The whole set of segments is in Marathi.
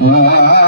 स्वामी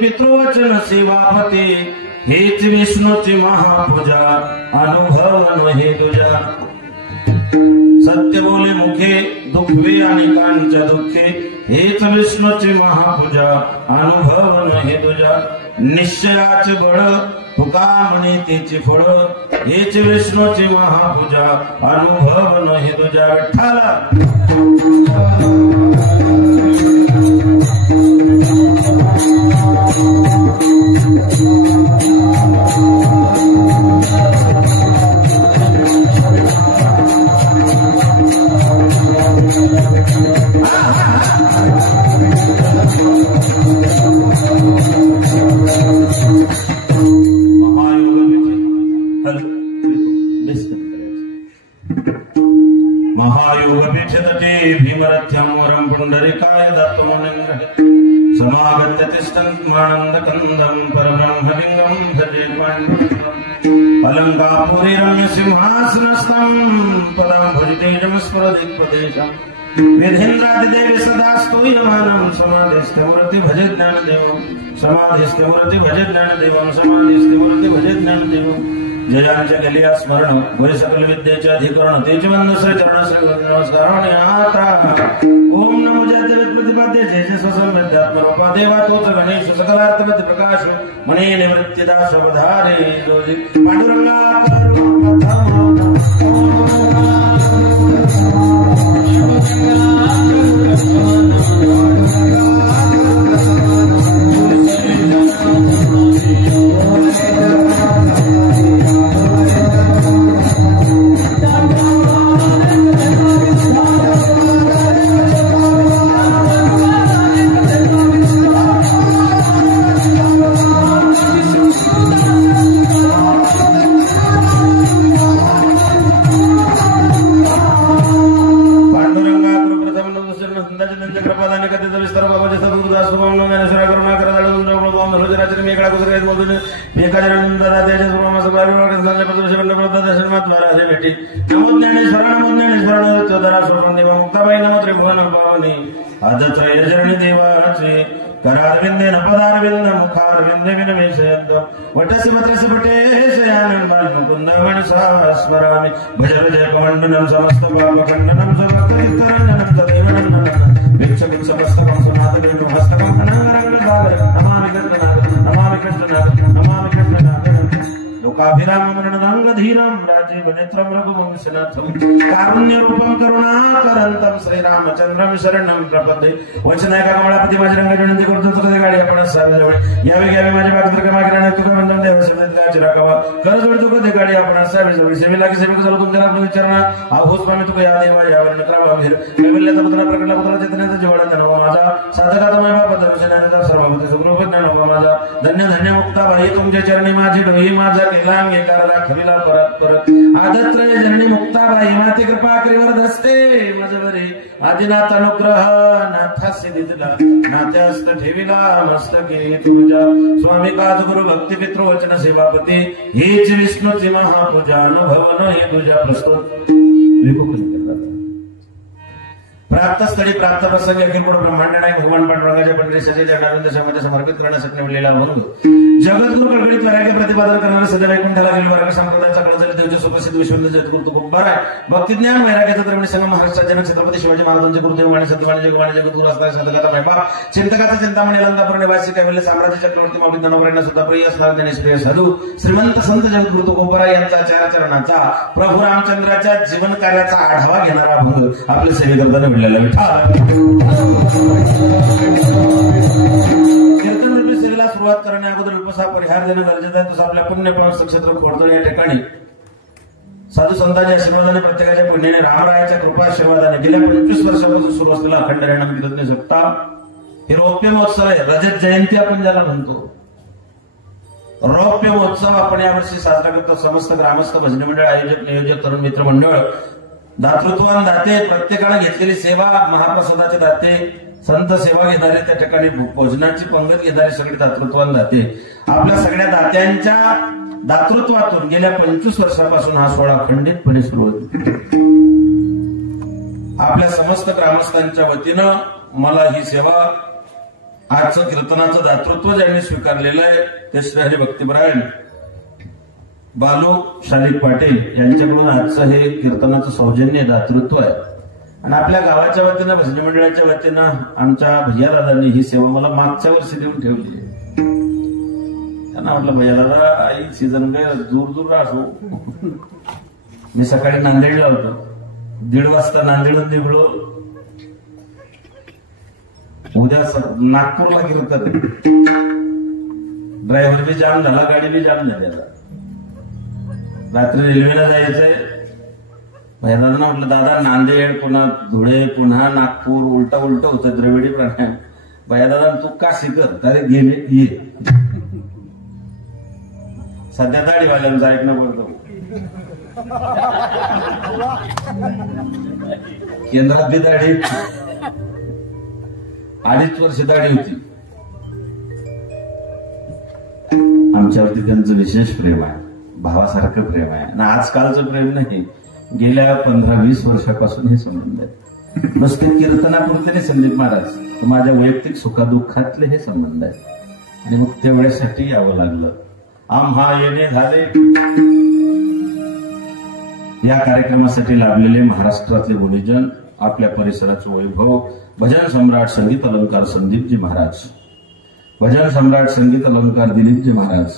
पितृवचन सेवापते हेच विष्णूची महापूजा अनुभव हे तुझा सत्य बोले मुखे दुःखवे अनेकांच्या दुःखे हेच विष्णूची महापूजा अनुभव हे तुझा निश्चयाचे बळ तुका म्हणे त्याची फळ हेच विष्णूची महापूजा अनुभव हे तुझा विठ्ठला महायोग पीठते भीमरथ्यमोरं पुंडरीकाय दत्तमनिंद्र समागत्य तिष्ठन्मानन्द कंदं परब्रह्मलिंगं भजे अलंकापुरी रम्य सिंहासनस्थं पदं भजतेजं स्मरदिक्पदेशं विधेन्द्रादिदेवी सदा स्तूयमानं समाधिस्थिमूर्ति भजे ज्ञानदेवं समाधिस्थिमूर्ति भजे ज्ञानदेवं समाधिस्थिमूर्ति भजे ज्ञानदेवं जयांच्या केलिया स्मरण वै सकल विद्येचे अधिकरण तेज वंदस चरण नमस्कार आता ओम नमो जय प्रतिपाद्य जय जय स्वसंविद्यात्मरूपा देवा तोच गणेश सकलार्थमति प्रकाश मणे निवृत्तिदा स्वधारे पांडुरंगा भेटी नमो ज्ञानेश्वर नमोदरा सोडून देवा मुक्ताबाई नमो त्रिभुवन पावनी आदत्रय जरणी देवाचे करारविंदे नपदारविंद मुखारविंदे विनवेशयंत वटसि वत्रसि पटेशयानंद मुकुंद मनसा स्मरामि भज भज कमंडनं समस्त पापखंडनं स्वभक्तितरण्यनं तदेवनं भिक्षुकं समस्तकं सुनादनं हस्तकं अनागरं नमामि कृष्णनाथ नमामि कृष्णनाथ लोकाभिराम मरणदांग धीरम राजीव नेत्रम रघुवंशनाथम कारुण्यरूपम करुणाकरंतम श्रीरामचंद्रम शरणम प्रपदे वचनायका कमलापती माझी रंगाची विनंती करतो तुझे गाडी आपण सावेजवळ यावे घ्यावे माझ्या पात्र मागीराने तुका बंधन देव सेवेतला राखावा कर जोड तुका ते गाडी आपण सावेजवळ सेवेला की सेवेक झालो तुमच्या आपलं विचारणा आहोस स्वामी तुका या देवा यावर नकरा बाहेर कैवल्याचा पुत्र प्रकटला पुत्र चैतन्याचा जीवानंद नवा माझा साधकाचा महिमा पदविषयाचा सर्वभूत सुखरूप नवा माझा धन्य धन्य मुक्ताबाई तुमच्या चरणी माझी डोही माझा लांगे करला खविला परत परत आदत्रय जननी मुक्ताबाई माते कृपा करीवर दसते माझवरी आदिनाथ अनुग्रह नाथास्य दिजला नात्यास्त ठेविला मस्तके तुझ्या स्वामी काज गुरु भक्ती पितृ वचन सेवापती हेच विष्णूची महापूजा अनुभवन हे तुझ्या प्रस्तुत विकुल प्राप्त स्थळी प्राप्त प्रसंगी अखिल गुण ब्रह्मांड नायक भगवान पांडुरंगाच्या पंढरीशाचे जनार्दन दशामध्ये समर्पित करण्यासाठी निवडलेला भंग जगद्गुरु कळकळीत वैराग्य प्रतिपादन करणारे सदैव वैकुंठाला गेले वर्ग संप्रदायाचा कळजल देवचे सुप्रसिद्ध विश्वंत जगद्गुरु तुकोबार आहे भक्तिज्ञान वैराग्याचा त्रिवेणी संगम महाराष्ट्राचे जनक छत्रपती शिवाजी महाराजांचे गुरुदेव आणि सद्गुणाचे जगवाणी जगद्गुरु असणारे साधकाचा मैबा चिंतकाचा चिंतामणी लंकापूर निवासी कैवल्य साम्राज्य चक्रवर्ती माऊली धनवरांना सुद्धा प्रिय असणारे ज्ञानेश्वर साधू श्रीमंत संत जगद्गुरु तुकोबार यांचा चरणाचा प्रभू रामचंद्राच्या जीवन कार्याचा आढावा घेणारा भंग आपल्या सेवेकरता मिळालेला विठ्ठल कीर्तन रूपी सेवेला सुरुवात करण्या अगोदर उपसा परिहार देणं गरजेचं आहे. तसं आपल्या पुण्यपावन नक्षत्र खोडदळ या ठिकाणी साधू संतांच्या आशीर्वादाने प्रत्येकाच्या पुण्याने रामरायाच्या कृपा आशीर्वादाने गेल्या 25 वर्षापासून सुरू असलेला अखंड हरिनाम कीर्तन सप्ताह हे रौप्य महोत्सव आहे. रजत जयंती आपण ज्याला म्हणतो रौप्य महोत्सव आपण यावर्षी साजरा करतो. समस्त ग्रामस्थ भजनी मंडळ आयोजक नियोजक तरुण मित्र मंडळ दातृत्वान दाते प्रत्येकाने घेतलेली सेवा महाप्रसादाचे दाते संत सेवा घेणारे त्या ठिकाणी भोजनाची पंगत घेणारे सगळे दातृत्वान दाते आपल्या सगळ्या दात्यांच्या दातृत्वातून गेल्या 25 वर्षापासून हा सोहळा खंडितपणे सुरू होतो. आपल्या समस्त ग्रामस्थांच्या वतीनं मला ही सेवा आजचं कीर्तनाचं दातृत्व ज्यांनी स्वीकारलेलं आहे ते श्री हरी भक्तिपरायण बालू शालिक पाटील यांच्याकडून आजचं हे कीर्तनाचं सौजन्य दातृत्व आहे. आणि आपल्या गावाच्या वतीनं भजनी मंडळाच्या वतीनं आमच्या भैया दादांनी ही सेवा मला मागच्या वर्षी देऊन ठेवली. त्यांना म्हटलं भैया दादा आई सीझन काय दूर दूर असो. मी सकाळी नांदेडला होतो 1:30 वाजता नांदेडून निघलो. उद्या नागपूरला कीर्तन ड्रायव्हर बी जाम झाला गाडी बी जाम झाली. रात्री रेल्वेला जायचंय. दादांना म्हटलं दादा नांदेड पुन्हा धुळे पुन्हा नागपूर उलट होतं द्रविडी प्राणायाम. भैया दादा तू का शिकत अरे गेले ये सध्या दाढीवाल्यांचं ऐकणं पडतं. केंद्रात बी दाढी 2.5 वर्ष दाढी होती. आमच्यावरती त्यांचं विशेष प्रेम आहे. भावासारखं प्रेम आहे आणि आजकालचं प्रेम नाही. गेल्या 15-20 वर्षापासून हे संबंध आहेत. नुसते कीर्तनापुरते नाही संदीप महाराज तर माझ्या वैयक्तिक सुखादुःखातले हे संबंध आहेत. आणि मग तेवढ्यासाठी यावं लागलं. आम्हा येणे झाले. या कार्यक्रमासाठी लाभलेले महाराष्ट्रातले गुणीजन आपल्या परिसराचे वैभव भजन सम्राट संगीत अलंकार संदीपजी महाराज भजन सम्राट संगीत अलंकार दिलीपजी महाराज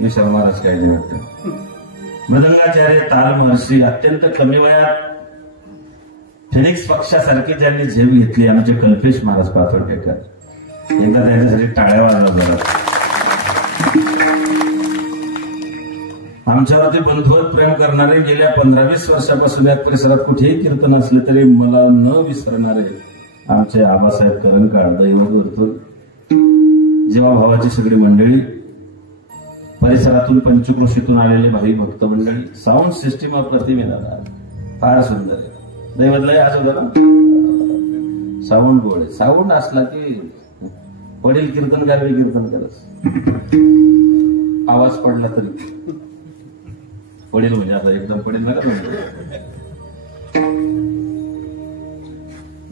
विशाल महाराज काय नाही वाटतं मृदंगाचार्य ताल महर्षी अत्यंत कमी वयात फिनिक्स पक्षासारखी ज्यांनी झेप घेतली आमचे कल्पेश महाराज पाथर्डीकर एकदा त्यांच्यासाठी टाळ्या वाजला जरा. आमच्यावरती बंधुवत प्रेम करणारे गेल्या 15-20 वर्षापासून या परिसरात कुठेही कीर्तन असले तरी मला न विसरणारे आमचे आबासाहेब करंकाळ दैवतून जीवाभावाची सगळी मंडळी परिसरातून पंचक्रोशीतून आलेले भावी भक्त मंडळी साऊंड सिस्टीम अप्रतिम दादा फार सुंदर आहे. दैवतलाही आज होता ना साऊंड गोड साऊंड असला की वडील कीर्तनकार बी कीर्तन करत आवाज पडला तरी पडेल म्हणजे आता एकदम पडेल ना का.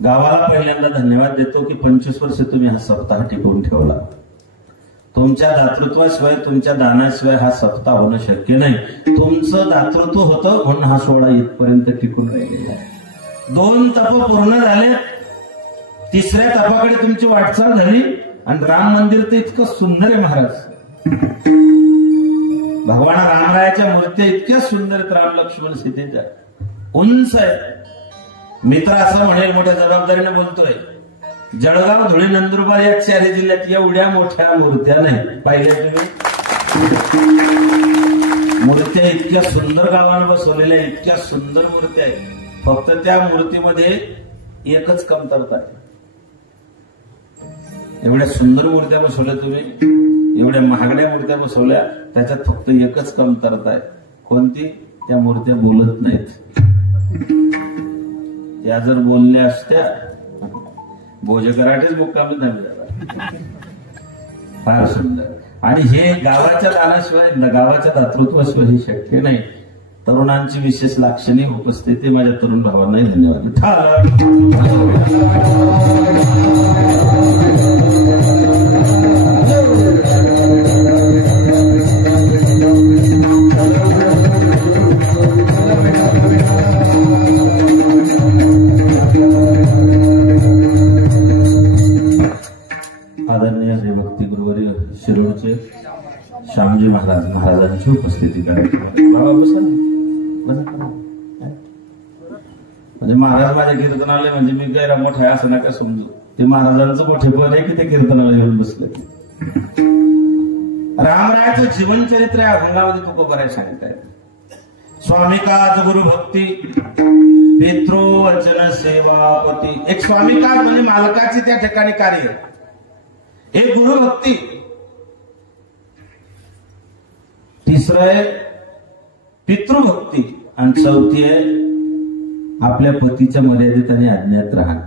गावाला पहिल्यांदा धन्यवाद देतो की 25 वर्ष तुम्ही हा सप्ताह टिकवून ठेवला. तुमच्या दातृत्वाशिवाय तुमच्या दानाशिवाय हा सप्ताह होणं शक्य नाही. तुमचं दातृत्व होतं म्हणून हा सोहळा इथपर्यंत टिकून राहिलेला आहे. 2 तप पूर्ण झाले, 3ऱ्या तपाकडे तुमची वाटचाल झाली आणि राम मंदिर तर इतकं सुंदर आहे महाराज. भगवान रामरायाच्या मूर्त्या इतक्या सुंदर आहेत, राम लक्ष्मण सीतेच्या, उंच आहे. मित्र असं म्हणेल, मोठ्या जबाबदारीने बोलतोय, जळगाव, धुळे, नंदुरबार या 4 जिल्ह्यात एवढ्या मोठ्या मूर्त्या नाही पाहिल्या तुम्ही. मूर्त्या इतक्या सुंदर गावानं बसवलेल्या, इतक्या सुंदर मूर्त्या आहेत. फक्त त्या मूर्तीमध्ये एकच कमतरता आहे. एवढ्या सुंदर मूर्त्या बसवल्या तुम्ही, एवढ्या महागड्या मूर्त्या बसवल्या, त्याच्यात फक्त एकच कमतरता आहे. कोणती? त्या मूर्त्या बोलत नाहीत. त्या जर बोलल्या असत्या, भोजकराटेच मुक्कामी झाले झाला. फार सुंदर. आणि हे गावाच्या दानाशिवाय, गावाच्या दातृत्वाशिवाय हे शक्य नाही. तरुणांची विशेष लाक्षणिक उपस्थिती माझ्या तरुण भावांनाही धन्यवाद. आदरणीय हरिभक्ती गुरुवर्य शिरोडचे श्यामजी महाराजांची उपस्थिती करायची. बाबा बसा, म्हणजे महाराज माझ्या कीर्तनालय म्हणजे मी गैरा मोठा आहे असं नका समजू. ते महाराजांचं मोठेपण आहे की ते कीर्तनाला येऊन बसले. रामरायाचं जीवन चरित्र या अभंगामध्ये तुकोबाराय सांगितलं आहे. स्वामिकाज गुरु भक्ती पितृवचन सेवापती. एक स्वामिकाज म्हणजे मालकाची त्या ठिकाणी कार्य, एक गुरुभक्ती, 3रं आहे पितृभक्ती आणि 4थी आहे आपल्या पतीच्या मर्यादित आणि आज्ञात राहणं.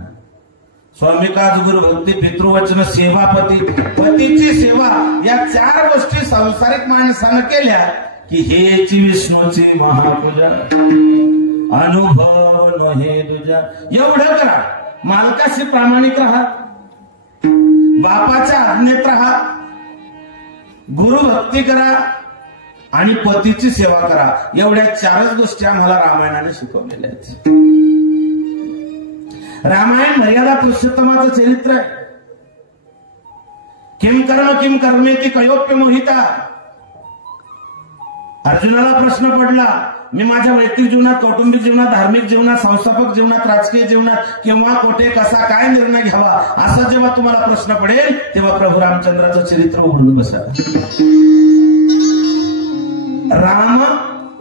स्वामिकाज गुरुभक्ती पितृवचन सेवापती. पतीची सेवा या 4 गोष्टी सांसारिक माणसानं केल्या की हेची विष्णूची महापूजा, अनुभव नोहे तुझा. एवढं करा. मालकाशी प्रामाणिक राहा, बापाच्या आज्ञेत राहा, गुरुभक्ती करा आणि पतीची सेवा करा. एवढ्या 4च गोष्टी आम्हाला रामायणाने शिकवलेल्या आहेत. रामायण मर्यादा पुरुषोत्तमाचं चरित्र आहे. किम किम कर्मेती कयोप्य मोहिता. अर्जुनाला प्रश्न पडला, मी माझ्या वैयक्तिक जीवनात, कौटुंबिक जीवनात, धार्मिक जीवनात, संस्थापक जीवनात, राजकीय जीवनात केव्हा, कुठे, कसा, काय निर्णय घ्यावा, असं जेव्हा तुम्हाला प्रश्न पडेल तेव्हा प्रभू रामचंद्राचं चरित्र उघडून बसा. राम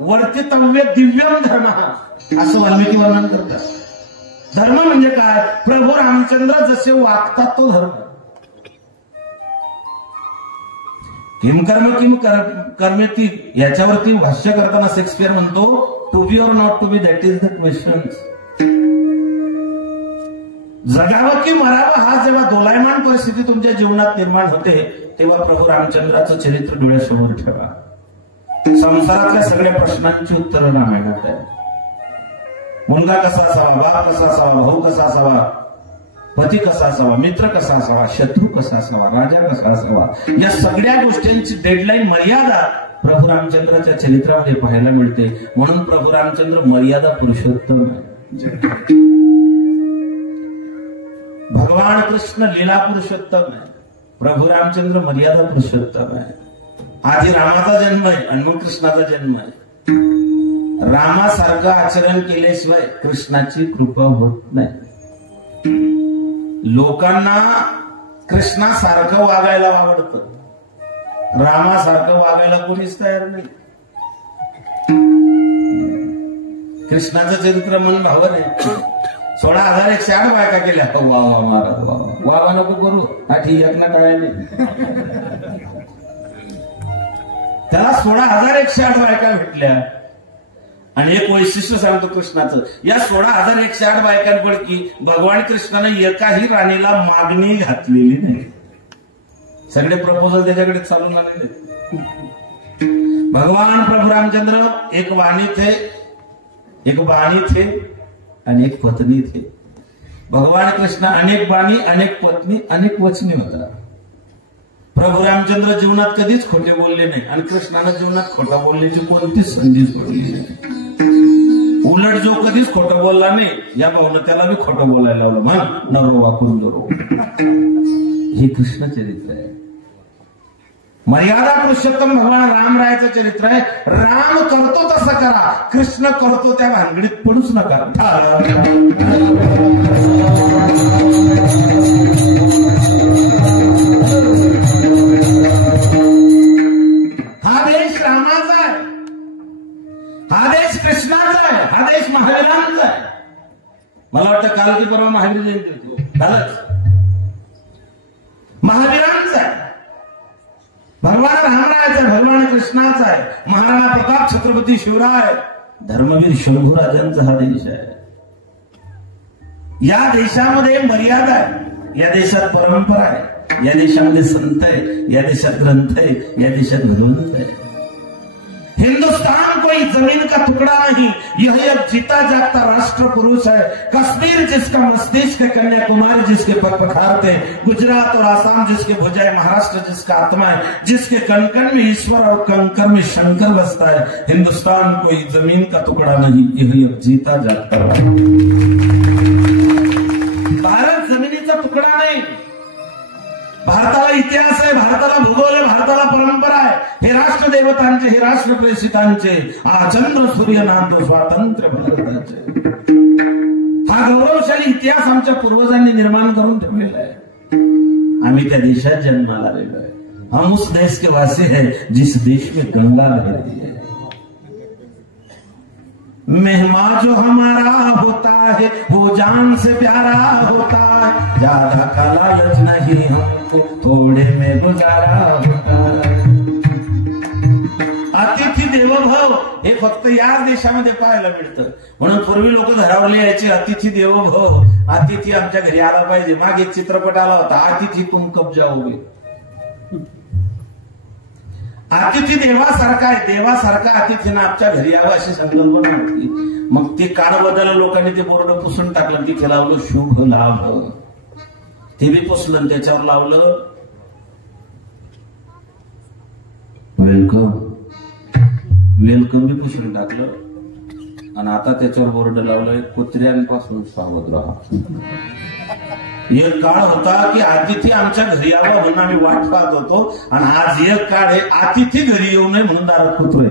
वर्तितव्य दिव्यम धर्म असं वाल्मिकी वर्णन करतात. धर्म म्हणजे काय? प्रभू रामचंद्र जसे वागतात तो धर्म. किम कर्मेती याच्यावरती भाष्य करताना शेक्सपियर म्हणतो, to be or not to be that is the question. जगावं की मरावं हा जेव्हा दोलायमान परिस्थिती तुमच्या जीवनात निर्माण होते तेव्हा प्रभू रामचंद्राचं चरित्र डोळ्यासमोर ठेवा. संसारातल्या सगळ्या प्रश्नांची उत्तरं रामायणात आहे. मुलगा कसा असावा, बाप कसा असावा, भाऊ कसा असावा, पती कसा असावा, मित्र कसा असावा, शत्रू कसा असावा, राजा कसा असावा, या सगळ्या गोष्टींची डेडलाईन, मर्यादा प्रभू रामचंद्राच्या चरित्रामध्ये पाहायला मिळते. म्हणून प्रभू रामचंद्र मर्यादा पुरुषोत्तम आहे. भगवान कृष्ण लीला पुरुषोत्तम आहे. प्रभू रामचंद्र मर्यादा पुरुषोत्तम आहे. आधी रामाचा जन्म आहे आणि मग कृष्णाचा जन्म आहे. रामासारखं आचरण केल्याशिवाय कृष्णाची कृपा होत नाही. लोकांना कृष्णासारखं वागायला आवडतं, रामासारखं वागायला कोणीच तयार नाही. कृष्णाचं चरित्र मन भावन आहे. 16,108 बायका केल्या. वा वा महाराज वा वा नको करू, हा ठीक ना काय नाही. त्याला 16,108 बायका भेटल्या. आणि एक वैशिष्ट्य सांगतो कृष्णाचं, या 16,108 बायकांपैकी भगवान कृष्णाने एकाही राणीला मागणी घातलेली नाही. सगळे प्रपोजल त्याच्याकडे चालून आलेले. भगवान प्रभु रामचंद्र एक वाणी थे, एक वाणी थे, अनेक पत्नी थे। भगवान कृष्ण अनेक वाणी, अनेक पत्नी, अनेक वचने होता। प्रभू रामचंद्र जीवनात कधीच खोटे बोलले नाही आणि कृष्णानं जीवनात खोटं बोलण्याची कोणतीच संधी सोडली नाही। उलट जो कधीच खोटं बोलला नाही, या भावनं त्याला बी खोटं बोलायला लावलं, मग नरो वाकून जरो। हे कृष्ण चरित्र आहे। मर्यादा पुरुषोत्तम भगवान रामरायाचं चरित्र आहे। राम करतो तसं करा, कृष्ण करतो त्या भानगडीत पडूच नका। हा देश रामाचा आहे, हा देश कृष्णाचा आहे, हा देश महावीरांचा आहे। मला वाटतं काल की परवा महावीर जयंती होती, कालच महावीरांचा आहे, भगवान रामरायाचा, भगवान कृष्णाचा आहे, महाराणा प्रताप, छत्रपती शिवराय, धर्मवीर शंभूराजांचा हा देश आहे। या देशामध्ये मर्यादा आहे, या देशात परंपरा आहे, या देशामध्ये संत आहे, या देशात ग्रंथ आहे, या देशात भगवंत है। हिंदुस्तान कोई जमीन का टुकड़ा नहीं, यह एक जीता जागता राष्ट्र पुरुष है। कश्मीर जिसका मस्तिष्क, कन्याकुमारी जिसके पग पखारते, गुजरात और आसाम जिसके भुजाएं, महाराष्ट्र जिसका आत्मा है, जिसके कणकण में ईश्वर और कंकर में शंकर बसता है। हिंदुस्तान कोई जमीन का टुकड़ा नहीं, यह एक जीता जागता। भारत जमिनीचा तुकडा नाही, भारताला इतिहास आहे, भारताला भूगोल आहे, भारताला परंपरा आहे। हे राष्ट्र देवतांचे, हे राष्ट्र प्रेषितांचे, चंद्र सूर्य नांदो स्वातंत्र्य भारताचे। हा गौरवशाली इतिहास आमच्या पूर्वजांनी निर्माण करून ठेवलेला आहे। आम्ही त्या देशात जन्माला आलेलो आहे। हम उस देश के वासी है जिस देश में गंगा बहती है। मेहमान जो हमारा होता है वो जान से प्यारा होता है, ज्यादा का लालच नहीं हमको, थोड़े में गुजारा होता है। अतिथी देवोभव हे फक्त याच देशामध्ये पाहायला मिळतं। म्हणून पूर्वी लोक घरावर यायचे अतिथी देवोभव, अतिथी आमच्या घरी आला पाहिजे। मागे चित्रपट आला होता, अतिथी तुम कब जाओगे। अतिथी देवासारखा आहे, देवासारखा अतिथीनं आमच्या यावं अशी संकल्पना होती। मग ते काळ बदललं, लोकांनी ते बोर्ड पुसून टाकलं, तिथे लावलं शुभ लाभ, ते बी पुसलं, त्याच्यावर लावलं वेलकम, वेलकम बी पुसून टाकलं, आणि आता त्याच्यावर बोर्ड लावलंय कुत्र्यांपासून सावध राहा। एक काळ होता की अतिथी आमच्या घरी यावं म्हणून आम्ही वाट पाहत होतो, आणि आज एक काळ आहे अतिथी घरी येऊ नये म्हणून दारात कुत्रे।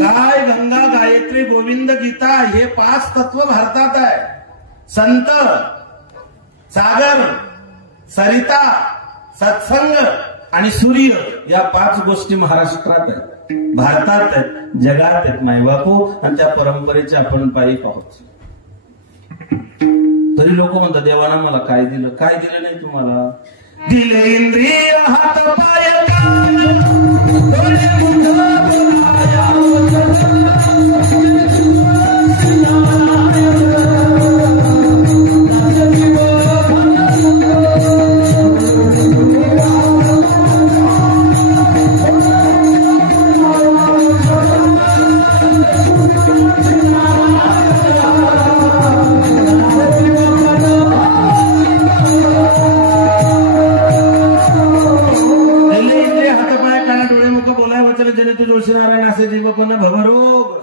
काय गंगा, गायत्री, गोविंद, गीता हे 5 तत्व भारतात आहे। संत, सागर, सरिता, सत्संग आणि सूर्य या 5 गोष्टी महाराष्ट्रात आहेत, भारतात आहेत, जगात आहेत मायबापू, आणि त्या परंपरेचे आपण पायी आहोत। तरी लोक म्हणतात देवाना मला काय दिलं, काय दिलं नाही तुम्हाला। दिले इंद्रिय हात पाय नारायण असे जीवपण भवरोग।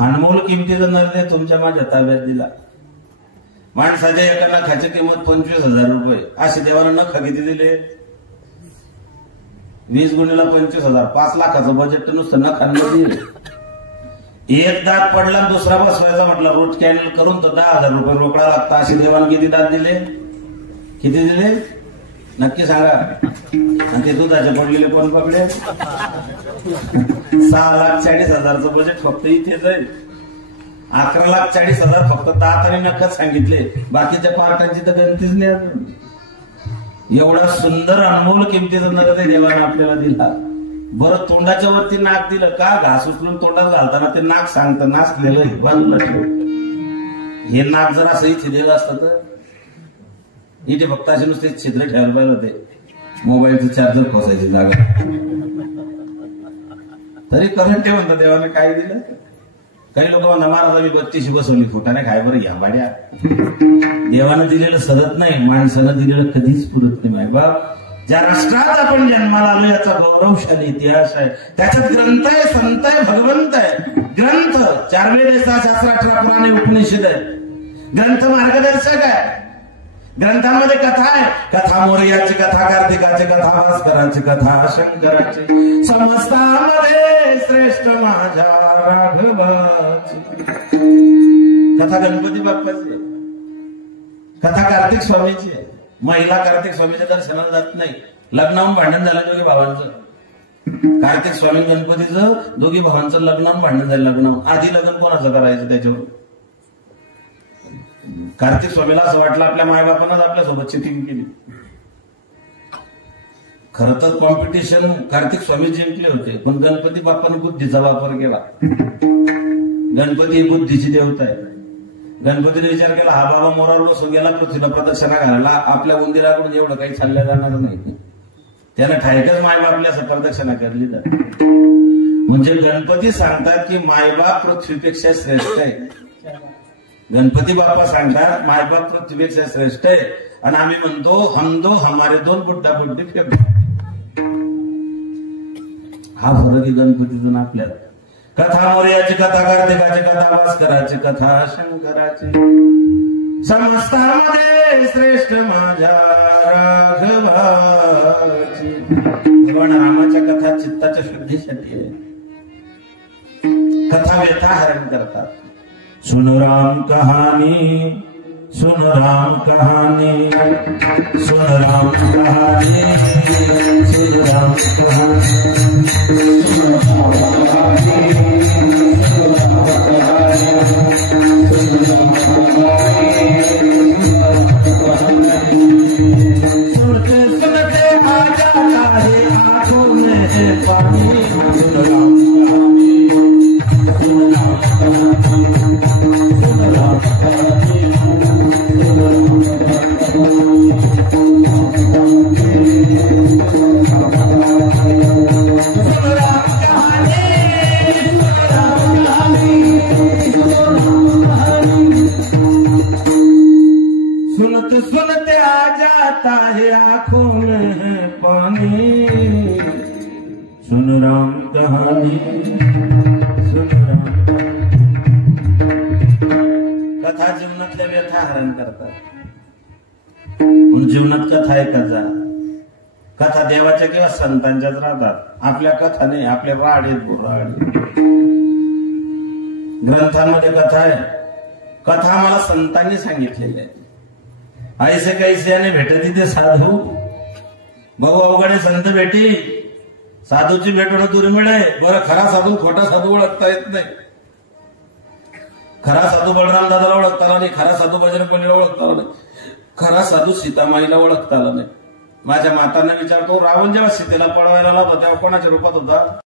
अनमोल किमतीचा निर्णय तुमच्या माझ्या ताब्यात दिला। माणसाच्या एका नखाची किंमत 25,000 रुपये, असे देवानं नख किती दिले? 20 गुणीला 25,000, 5 लाखाचं बजेट नुसतं नखांमध्ये दिले। एक दात पडला, दुसरा बसवायचा म्हटलं रूट कॅनल करून तर 10,000 रुपये रोकडा लागता। असे देवानं किती दात दिले? किती दिले नक्की सांगा। आणि ते दुधाचे पडलेले कोण पकडले? 6,40,000चं बजेट फक्त इथेच आहे। 11,40,000 फक्त दात आणि नखच सांगितले, बाकीच्या पार्टांची तर गणतीच नाही। एवढा सुंदर अनमोल किमतीचा नरदय देवानं आपल्याला दिला। बरं तोंडाच्या वरती नाक दिलं का? घास उचलून तोंडात घालताना ते नाक सांगतं नाचलेलं बाजूला ठेव। हे नाक जर असं इथे दिलं असतं तर इथे फक्त असे नुसते छिद्र ठेवायला पाहिजे होते, मोबाईलचं चार्जर खोसायची जागा. तरी करंट म्हणतात देवाने काय दिलं. काही लोक म्हणतात महाराजांनी 32 बसवली, फुटाने काय बरं घ्या भाड्या. देवानं दिलेलं सदत नाही, माणसानं दिलेलं कधीच पुरत नाही. मायबाप ज्या राष्ट्रात आपण जन्माला आलो याचा गौरवशाली इतिहास आहे. त्याच्यात ग्रंथ आहे, संत आहे, भगवंत आहे. ग्रंथ 4 वेद, 6 शास्त्र, 18 पुराणे, उपनिषद आहे. ग्रंथ मार्गदर्शक आहे. ग्रंथामध्ये कथा आहे. कथा मोरयाची, कथा कार्तिकाची, कथा भास्कराची, कथा शंकराची. समस्तामध्ये श्रेष्ठ माझ्या राघवाची. कथा गणपती बाप्पाची, कथा कार्तिक स्वामीची आहे. महिला कार्तिक स्वामीच्या दर्शनाला जात नाही. लग्नाहून भांडण झालं दोघी भावांचं. कार्तिक स्वामी गणपतीचं दोघी भावांचं लग्नाहून भांडण झालं. लग्नाहून आधी लग्न कोणाचं करायचं त्याच्यावर. कार्तिक स्वामीला असं वाटलं आपल्या मायबापांनाच आपल्यासोबत चिटिंग केली. खरं तर कॉम्पिटिशन कार्तिक स्वामी जिंकले होते, पण गणपती बाप्पाने बुद्धीचा वापर केला. गणपती ही बुद्धीची देवता आहे. गणपतीने विचार केला हा बाबा मोरावर बसून गेला पृथ्वीला प्रदक्षिणा घालायला, आपल्या मंदिराकडून एवढं काही चाललं जाणार नाही. त्यानं ठायकच मायबापले असं प्रदक्षिणा करली जाते. म्हणजे गणपती सांगतात की मायबाप पृथ्वीपेक्षा श्रेष्ठ आहे. गणपती बाप्पा सांगतात मायबाप पृथ्वीपेक्षा श्रेष्ठ आहे. आणि आम्ही म्हणतो हम दो हमारे दोन बुड्ढा बुड्ढी फेक. हा फरक आहे गणपतीतून आपल्याला. कथा मोरयाची, कथा कार्तिकाची, कथा भास्कराची, कथा शंकराची. समस्तामध्ये श्रेष्ठ माझ्या राघवाची. भगवान रामाच्या कथा चित्ताच्या शुद्धीसाठी आहे. कथा व्यथा हरण करतात. सुन राम कहानी, सुन राम कहानी, सुन राम कहानी, सुन राम कहानी, सुन राम कहानी, सुनते सुनते आ जाता है आंखों में पानी. सुन राम कहानी, सुन राम कहानी, सुन राम कहानी. सुनते सुनते आ जाता है आंखों में पानी. सुन राम कहानी, सुन राम. कथा जीवनातल्या व्यथा हरण करतात. पण जीवनात कथा ऐकायचा. कथा देवाच्या किंवा संतांच्याच राहतात. आपल्या कथा नाही, आपल्या राड ग्रंथांमध्ये कथा आहे. कथा मला संतांनी सांगितलेली आहे. ऐसे कैसे भेटती ते साधू. बहु अवघडे संत भेटी. साधूची भेट होणं दुर्मिळ आहे. बरं खरा साधू खोटा साधू ओळखता येत नाही. खरा साधू बलराम दादाला ओळखता आला नाही. खरा साधू बजरंगबलीला ओळखता आला नाही. खरा साधू सीतामाईला ओळखता आला नाही. माझ्या मातांना विचारतो रावण जेव्हा सीतेला पळवायला आला होता तेव्हा कोणाच्या रूपात होता.